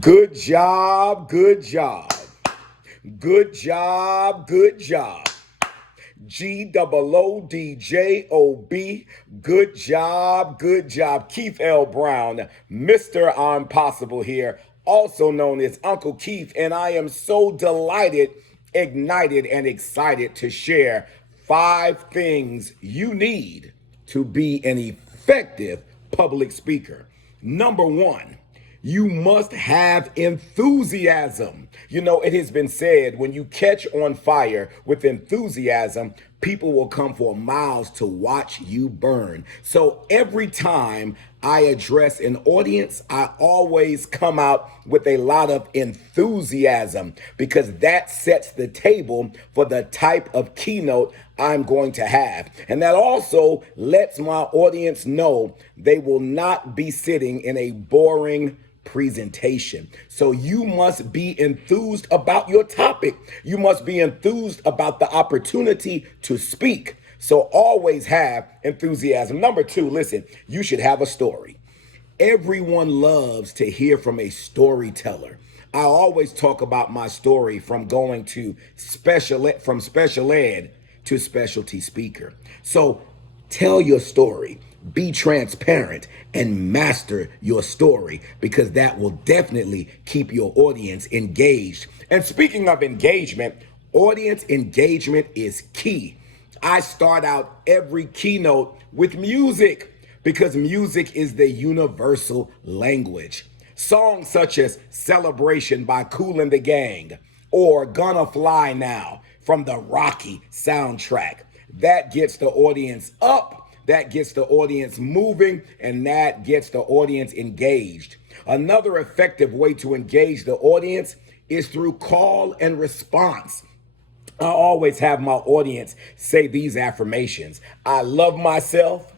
Good job, good job. Good job, good job. GOODJOB, good job, good job. Keith L. Brown, Mr. Impossible here, also known as Uncle Keith, and I am so delighted, ignited, and excited to share 5 things you need to be an effective public speaker. Number 1, you must have enthusiasm. You know, it has been said when you catch on fire with enthusiasm, people will come for miles to watch you burn. So every time I address an audience, I always come out with a lot of enthusiasm because that sets the table for the type of keynote I'm going to have. And that also lets my audience know they will not be sitting in a boring presentation. So you must be enthused about your topic. You must be enthused about the opportunity to speak. So always have enthusiasm. Number 2, listen, you should have a story. Everyone loves to hear from a storyteller. I always talk about my story from going to from special ed to specialty speaker. So tell your story, be transparent, and master your story because that will definitely keep your audience engaged. And speaking of engagement, audience engagement is key. I start out every keynote with music because music is the universal language. Songs such as Celebration by Kool and the Gang or Gonna Fly Now from the Rocky soundtrack. That gets the audience up, that gets the audience moving, and that gets the audience engaged. Another effective way to engage the audience is through call and response. I always have my audience say these affirmations. I love myself.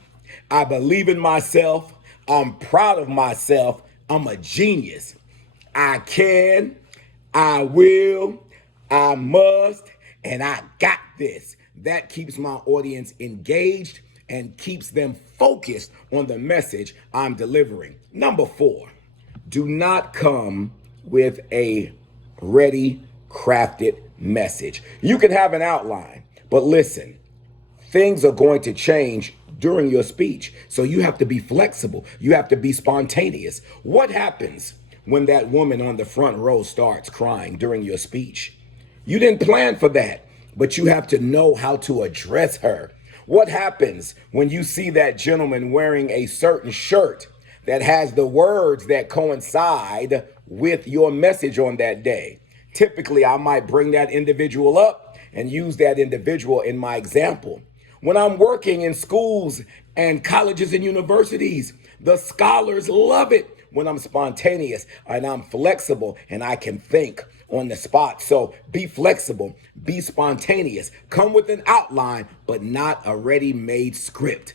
I believe in myself. I'm proud of myself. I'm a genius. I can, I will, I must, and I got this. That keeps my audience engaged and keeps them focused on the message I'm delivering. Number 4, do not come with a ready, crafted message. You can have an outline, but listen, things are going to change during your speech. So you have to be flexible. You have to be spontaneous. What happens when that woman on the front row starts crying during your speech? You didn't plan for that, but you have to know how to address her. What happens when you see that gentleman wearing a certain shirt that has the words that coincide with your message on that day? Typically, I might bring that individual up and use that individual in my example. When I'm working in schools and colleges and universities, the scholars love it when I'm spontaneous and I'm flexible and I can think on the spot. So be flexible, be spontaneous, come with an outline, but not a ready-made script.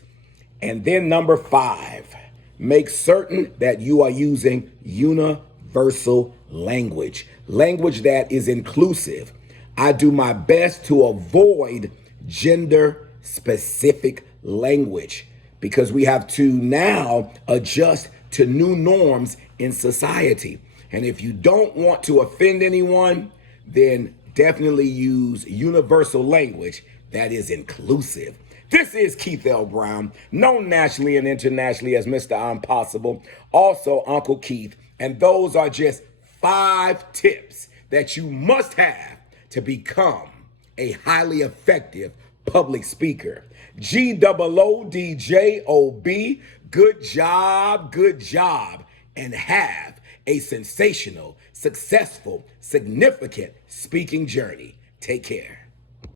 And then number 5, make certain that you are using universal language, language that is inclusive. I do my best to avoid gender specific language because we have to now adjust to new norms in society. And if you don't want to offend anyone, then definitely use universal language that is inclusive. This is Keith L. Brown, known nationally and internationally as Mr. Impossible, also Uncle Keith. And those are just 5 tips that you must have to become a highly effective public speaker. GOODJOB, good job, and have a sensational, successful, significant speaking journey. Take care.